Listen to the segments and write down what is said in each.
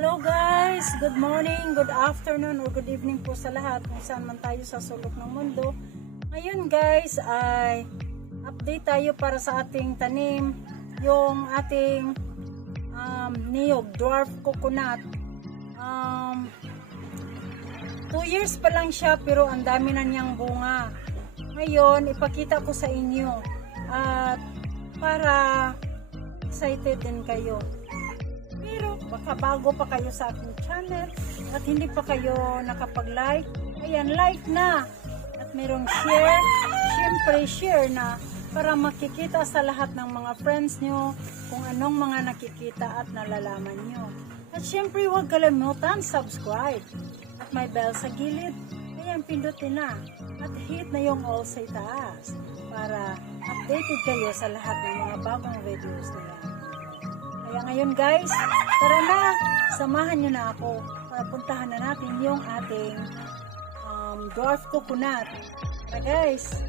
Hello guys! Good morning, good afternoon, or good evening po sa lahat kung saan man tayo sa sulok ng mundo. Ngayon guys ay update tayo para sa ating tanim, yung ating niyog, dwarf coconut. 2 years pa lang siya pero ang dami na niyang bunga. Ngayon ipakita ko sa inyo at para excited din kayo. Pero baka bago pa kayo sa aking channel at hindi pa kayo nakapag-like, ayan, like na. At merong share, syempre share na para makikita sa lahat ng mga friends nyo kung anong mga nakikita at nalalaman nyo. At syempre huwag kalimutan subscribe at may bell sa gilid. Ayan, pindutin na at hit na yung all sa itaas para updated kayo sa lahat ng mga bagong videos nila. Kaya ngayon guys, tara na, samahan nyo na ako para puntahan na natin yung ating dwarf coconut. Tara guys.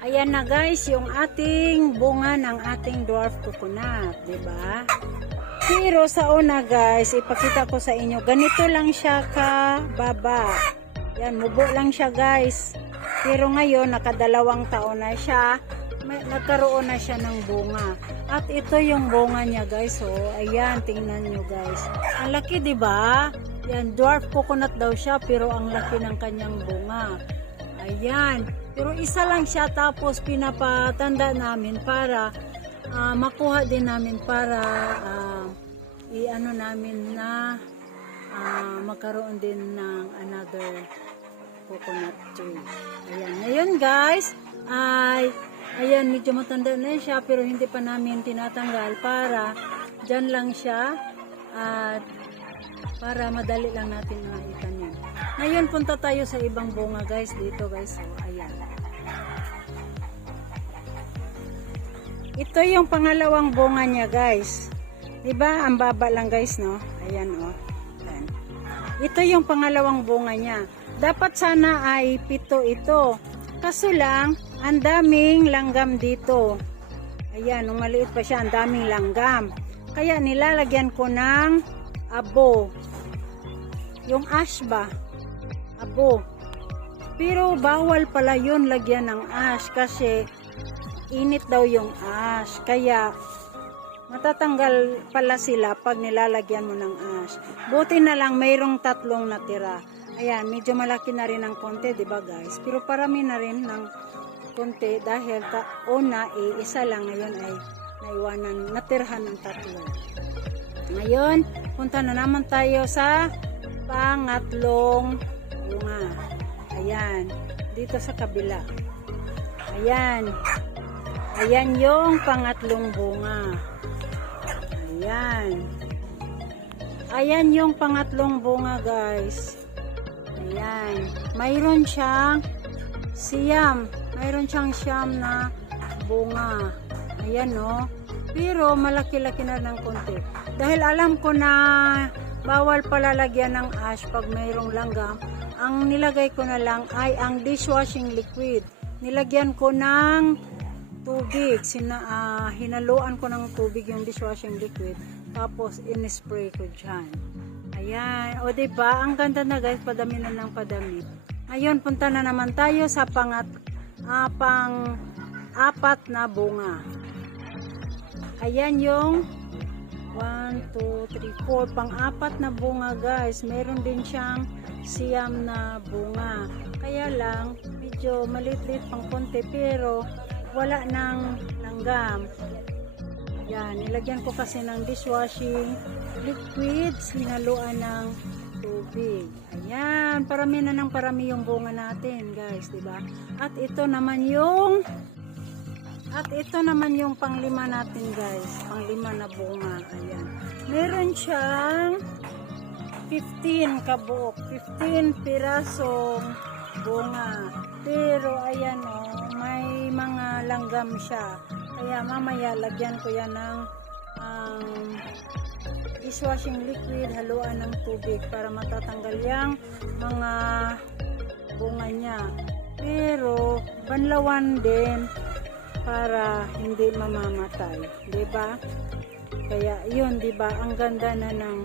Ayan na guys, yung ating bunga ng ating dwarf coconut, diba? Pero sa una guys, ipakita ko sa inyo, ganito lang siya kababa. Yan, mubo lang siya guys. Pero ngayon, nakadalawang taon na siya. Nagkaroon na siya ng bunga. At ito yung bunga niya guys. So, ayan, tingnan nyo guys. Ang laki, diba? Yan, dwarf coconut daw siya, pero ang laki ng kanyang bunga. Ayan. Pero isa lang siya, tapos pinapatanda namin para makuha din namin para i-ano namin na magkaroon din ng another coconut tree. Ayan. Ngayon guys, ayan, medyo matanda na siya pero hindi pa namin tinatanggal para dyan lang siya at para madali lang natin itanim. Ngayon punta tayo sa ibang bunga guys, dito guys. So, ayan. Ito yung pangalawang bunga niya guys. Diba? Ang baba lang guys, no? Ayan, oh. Ayan. Ito yung pangalawang bunga niya. Dapat sana ay 7 ito. Kaso lang, ang daming langgam dito. Ayan, nung maliit pa siya, ang daming langgam. Kaya nilalagyan ko ng abo. Yung ash ba? Abo. Pero bawal pala yun lagyan ng ash kasi init daw yung ash. Kaya matatanggal pala sila pag nilalagyan mo ng ash. Buti na lang mayroong 3 natira. Ayan, medyo malaki na rin ng konti, diba guys? Pero parami na rin ng konti dahil una isa lang, ngayon ay naiwanan, natirhan ng 3. Ngayon, punta na naman tayo sa pangatlong bunga. Ayan, dito sa kabila. Ayan. Ayan yung pangatlong bunga. Ayan. Ayan yung pangatlong bunga guys. Ayan. Mayroon siyang siyam. Mayroon siyang siyam na bunga. Ayan no. Pero malaki-laki na ng konti. Dahil alam ko na bawal pala lagyan ng ash pag mayroong langgam. Ang nilagay ko na lang ay ang dishwashing liquid. Nilagyan ko ng tubig. Hinaluan ko ng tubig yung dishwashing liquid. Tapos in-spray ko dyan. Ayan. O diba? Ang ganda na guys. Padami na ng padami. Ngayon, punta na naman tayo sa pang-apat na bunga. Ayan yung 1, 2, 3, 4. Pang-apat na bunga guys. Meron din siyang siyam na bunga. Kaya lang, medyo maliit-liit pang konti. Pero wala ng langgam. Yan, nilagyan ko kasi ng dishwashing liquids, hinaluan ng tubig. Ayan, parami na ng parami yung bunga natin, guys, diba? At ito naman yung panglima natin, guys. Panglima na bunga. Ayan. Meron siyang 15 kabuok, 15 pirasong bunga. Pero ayan may mga langgam siya. Kaya mamaya lagyan ko yan ng dishwashing liquid, haluan ng tubig para matatanggal yung mga bunga niya. Pero banlawan din para hindi mamamatay, 'di ba? Kaya yun, di ba, ang ganda na ng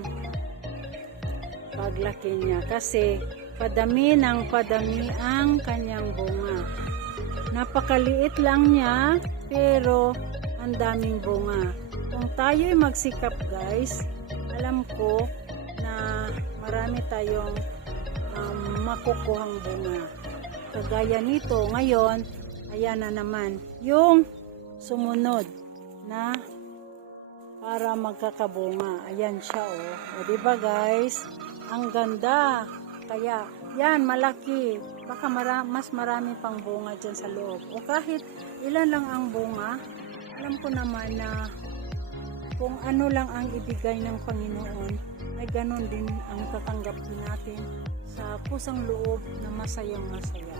paglaki niya kasi padami ng padami ang kanyang bunga. Napakaliit lang niya pero ang daming bunga. Kung tayo'y magsikap guys, alam ko na marami tayong makukuhang bunga. Kagaya nito ngayon, ayan na naman yung sumunod na para magkakabunga. Ayan siya oh. O diba guys? Ang ganda. Kaya yan malaki. Baka mas marami pang bunga dyan sa loob. O kahit ilan lang ang bunga, alam ko naman na kung ano lang ang ibigay ng Panginoon, ay ganun din ang tatanggap natin sa pusang loob na masayang masaya.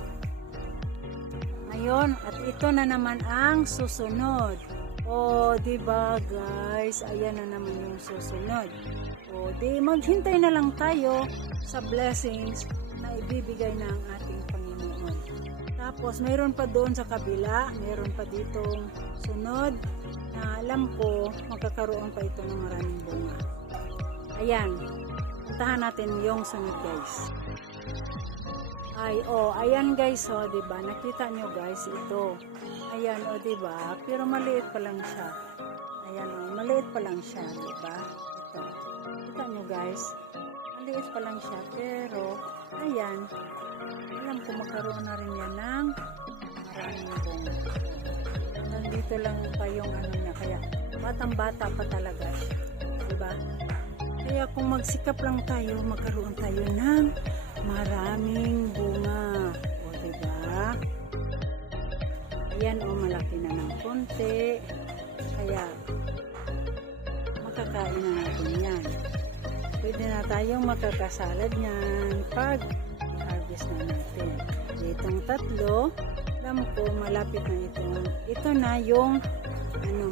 Ngayon, at ito na naman ang susunod. O, diba guys, ayan na naman yung susunod. O, di maghintay na lang tayo sa blessings na ibibigay ng ating Panginoon. Tapos, mayroon pa doon sa kabila, mayroon pa ditong sunod na alam ko magkakaroon pa ito ng maraming bunga. Ayan, puntahan natin yung sunod guys. Ayan guys, o, diba? Nakita nyo guys, ito. Ayan, o, diba? Pero maliit pa lang siya. Ayan, o, maliit pa lang siya, diba? Ito. Kita nyo guys, maliit pa lang siya. Pero, ayan, alam ko magkaroon na rin yan ng maraming bunga. Nandito lang pa yung ano niya, kaya batang-bata pa talaga siya. Diba? Kaya kung magsikap lang tayo, magkaroon tayo ng maraming bunga. O, diba? Ayan, o, malaki na ng konti. Kaya, makakain na natin yan. Pwede na tayong makakasalad niyan pag i-harvest na natin. Itong tatlo, alam ko, malapit na ito. Ito na yung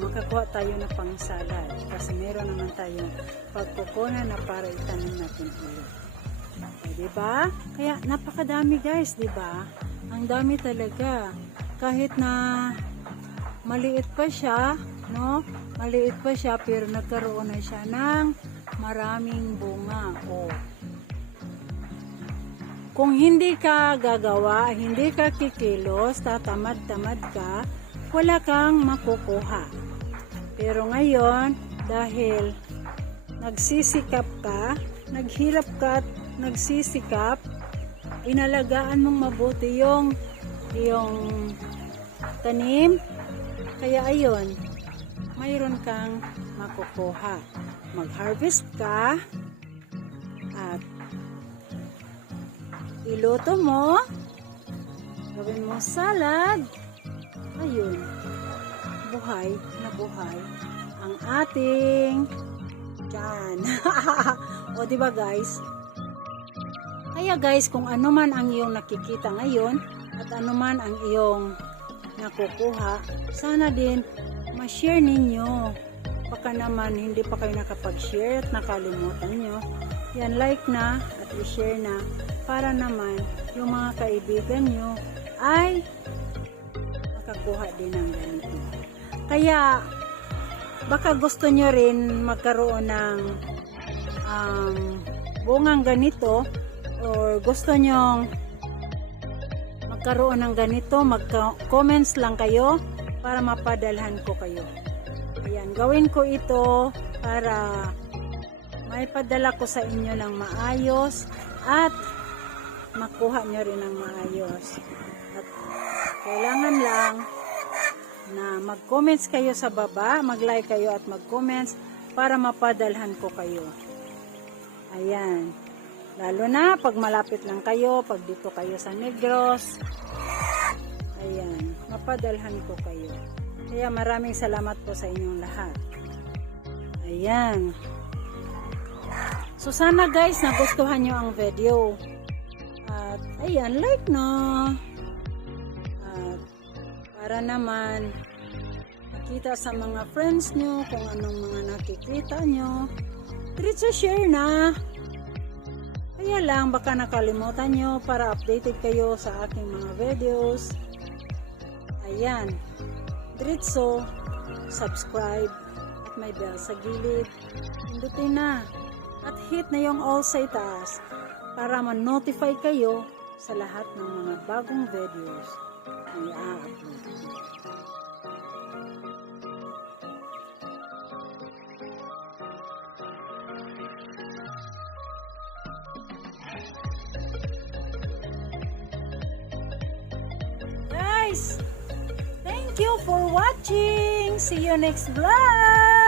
makakuha tayo na pang salad. Kasi meron naman tayong pagkukuna na para itanim natin ulit. Diba? Kaya napakadami guys, diba? Ang dami talaga. Kahit na maliit pa siya, no? Maliit pa siya pero nagkaroon na siya ng maraming bunga. Oh. Kung hindi ka gagawa, hindi ka kikilos, tatamad-tamad ka, wala kang makukuha. Pero ngayon, dahil nagsisikap ka, naghirap ka at nagsisikap, inalagaan mong mabuti yung tanim, kaya ayun, mayroon kang makukuha. Mag-harvest ka at iluto mo, gawin mo salad, ayun, buhay na buhay ang ating tiyan. O diba guys? Kaya guys, kung ano man ang iyong nakikita ngayon at ano man ang iyong nakukuha, sana din ma-share ninyo. Baka naman hindi pa kayo nakapag-share at nakalimutan nyo. Yan, like na at i-share na para naman yung mga kaibigan nyo ay makakuha din ng ganito. Kaya baka gusto nyo rin magkaroon ng bungang ganito, or gusto nyo magkaroon ng ganito, mag-comments lang kayo para mapadalhan ko kayo. Ayan, gawin ko ito para may padala ko sa inyo ng maayos at makuha nyo rin ng maayos. At kailangan lang na mag-comments kayo sa baba, mag-like kayo at mag-comments para mapadalhan ko kayo. Ayan. Lalo na pag malapit lang kayo, pag dito kayo sa Negros. Ayan, mapadalhan ko kayo. Kaya maraming salamat po sa inyong lahat. Ayan. So sana guys, nagustuhan nyo ang video. At ayan, like na. At para naman makita sa mga friends nyo kung anong mga nakikita nyo. Diretso share na. Kaya lang, baka nakalimutan nyo para updated kayo sa aking mga videos. Ayan. Diretso, subscribe hit my bell sa gilid. Pindutin na. At hit na yung all sa itaas para ma-notify kayo sa lahat ng mga bagong videos na i-upload. Guys, thank you for watching. See you next vlog.